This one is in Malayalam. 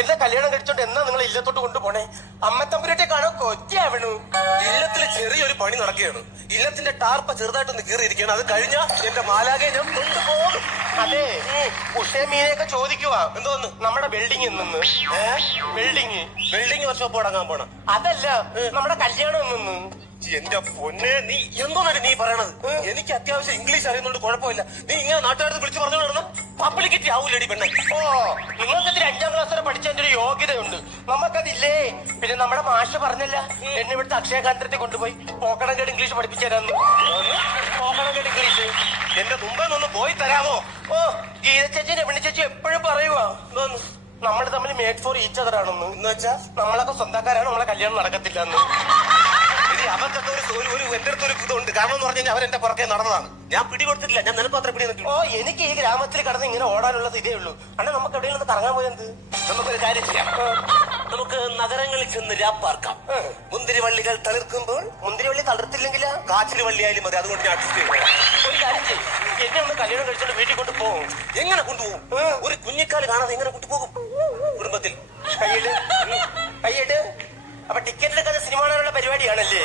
എന്നെ കല്യാണം കഴിച്ചോണ്ട് എന്നാ നിങ്ങൾ ഇല്ലത്തോട്ട് കൊണ്ടുപോണേ? അമ്മ അമ്മത്തമ്പുരട്ടെ കാണോ കൊച്ചാവണു ഇല്ലത്തിൽ ചെറിയൊരു പണി നടക്കുകയാണ്. ഇല്ലത്തിന്റെ ടാർപ്പ ചെറുതായിട്ടൊന്ന് കീറിയിരിക്കുകയാണ്. അത് കഴിഞ്ഞ എന്റെ മാലാകെ ഞാൻ കൊണ്ടുപോകും. അതെ. ഉഷേ മീനെയൊക്കെ ചോദിക്കുവാ. എന്തോന്ന് നമ്മുടെ ബിൽഡിംഗ് നിന്ന്. ബിൽഡിംഗ് ബിൽഡിംഗ് വർക്ക്ഷോപ്പ് തുടങ്ങാൻ പോണം. അതല്ല നമ്മുടെ കല്യാണം നിന്ന്. എന്റെ പൊന്നെ നീ എന്തോന്നാണ് നീ പറയണത്? എനിക്ക് അത്യാവശ്യം ഇംഗ്ലീഷ് അറിയുന്നോണ്ട് കുഴപ്പമില്ല. നീ ഇങ്ങനെ നാട്ടുകാരത്ത് വിളിച്ചു പറഞ്ഞു നടന്ന പബ്ലിക്കിറ്റി ആവൂലടി പെണ്ണെ. ഓ നിങ്ങൾക്ക് ഇതിന് അഞ്ചാം ക്ലാസ് വരെ പഠിച്ചതിന്റെ ഒരു യോഗ്യതയുണ്ട്. നമുക്കതില്ലേ? പിന്നെ നമ്മുടെ മാഷ് പറഞ്ഞല്ല എന്നെ ഇവിടുത്തെ അക്ഷയ കേന്ദ്രത്തിൽ കൊണ്ടുപോയി പോക്കണം കേട്ട് ഇംഗ്ലീഷ് പഠിപ്പിച്ചു തരാന്ന് പോക്കണം കേട്ട് ഇംഗ്ലീഷ്. എന്റെ മുമ്പേ ഒന്ന് പോയി തരാമോ? ഓ ഗീത ചേച്ചി രമണി എപ്പോഴും പറയുവാ. നമ്മൾ തമ്മിൽ മേഡ് ഫോർ ഈച്ച് അതർ ആണെന്ന്. എന്ന് വെച്ചാ നമ്മളൊക്കെ സ്വന്തക്കാരാണ് നമ്മളെ കല്യാണം നടക്കത്തില്ല എന്ന് ഇത് ഒരു എന്റെ അടുത്ത് ഒരു ഇതുണ്ട്. കാരണം എന്ന് പറഞ്ഞു കഴിഞ്ഞാൽ പുറകെ നടന്നതാണ്. ഞാൻ പിടി കൊടുത്തിട്ടില്ല ഞാൻ നിനക്ക് അത്ര പിടി തന്നിട്ടുള്ളൂ ഓ എനിക്ക് ഈ ഗ്രാമത്തിൽ കടന്ന് ഇങ്ങനെ ഓടാനുള്ളത് ഇതേ ഉള്ളൂ. അണ്ണാ നമുക്ക് എവിടെയെങ്കിലും കറങ്ങാൻ പോയത് നമുക്കൊരു കാര്യം ചെയ്യാം. നമുക്ക് നഗരങ്ങളിൽ ചെന്ന് രാപ്പാർക്കാം മുന്തിരിവള്ളികൾ തളിർക്കുമ്പോൾ മുന്തിരിവള്ളി തളർത്തില്ലെങ്കിൽ കാച്ചിരി വള്ളിയായാലും മതി. അതുകൊണ്ട് ഞാൻ അഡ്ജസ്റ്റ് ഒരു കാര്യം ചെയ്യും. എന്നെ ഒന്ന് കല്യാണം കഴിച്ചോണ്ട് വീട്ടിൽ കൊണ്ടുപോകും എങ്ങനെ കൊണ്ടുപോകും? ഒരു കുഞ്ഞിക്കാൽ കാണാതെ എങ്ങനെ കൊണ്ടുപോകും? കുടുംബത്തിൽ. കൈയിട് കൈയിട് അപ്പൊ ടിക്കറ്റ് എടുക്കാതെ സിനിമ കാണാനുള്ള പരിപാടിയാണല്ലേ?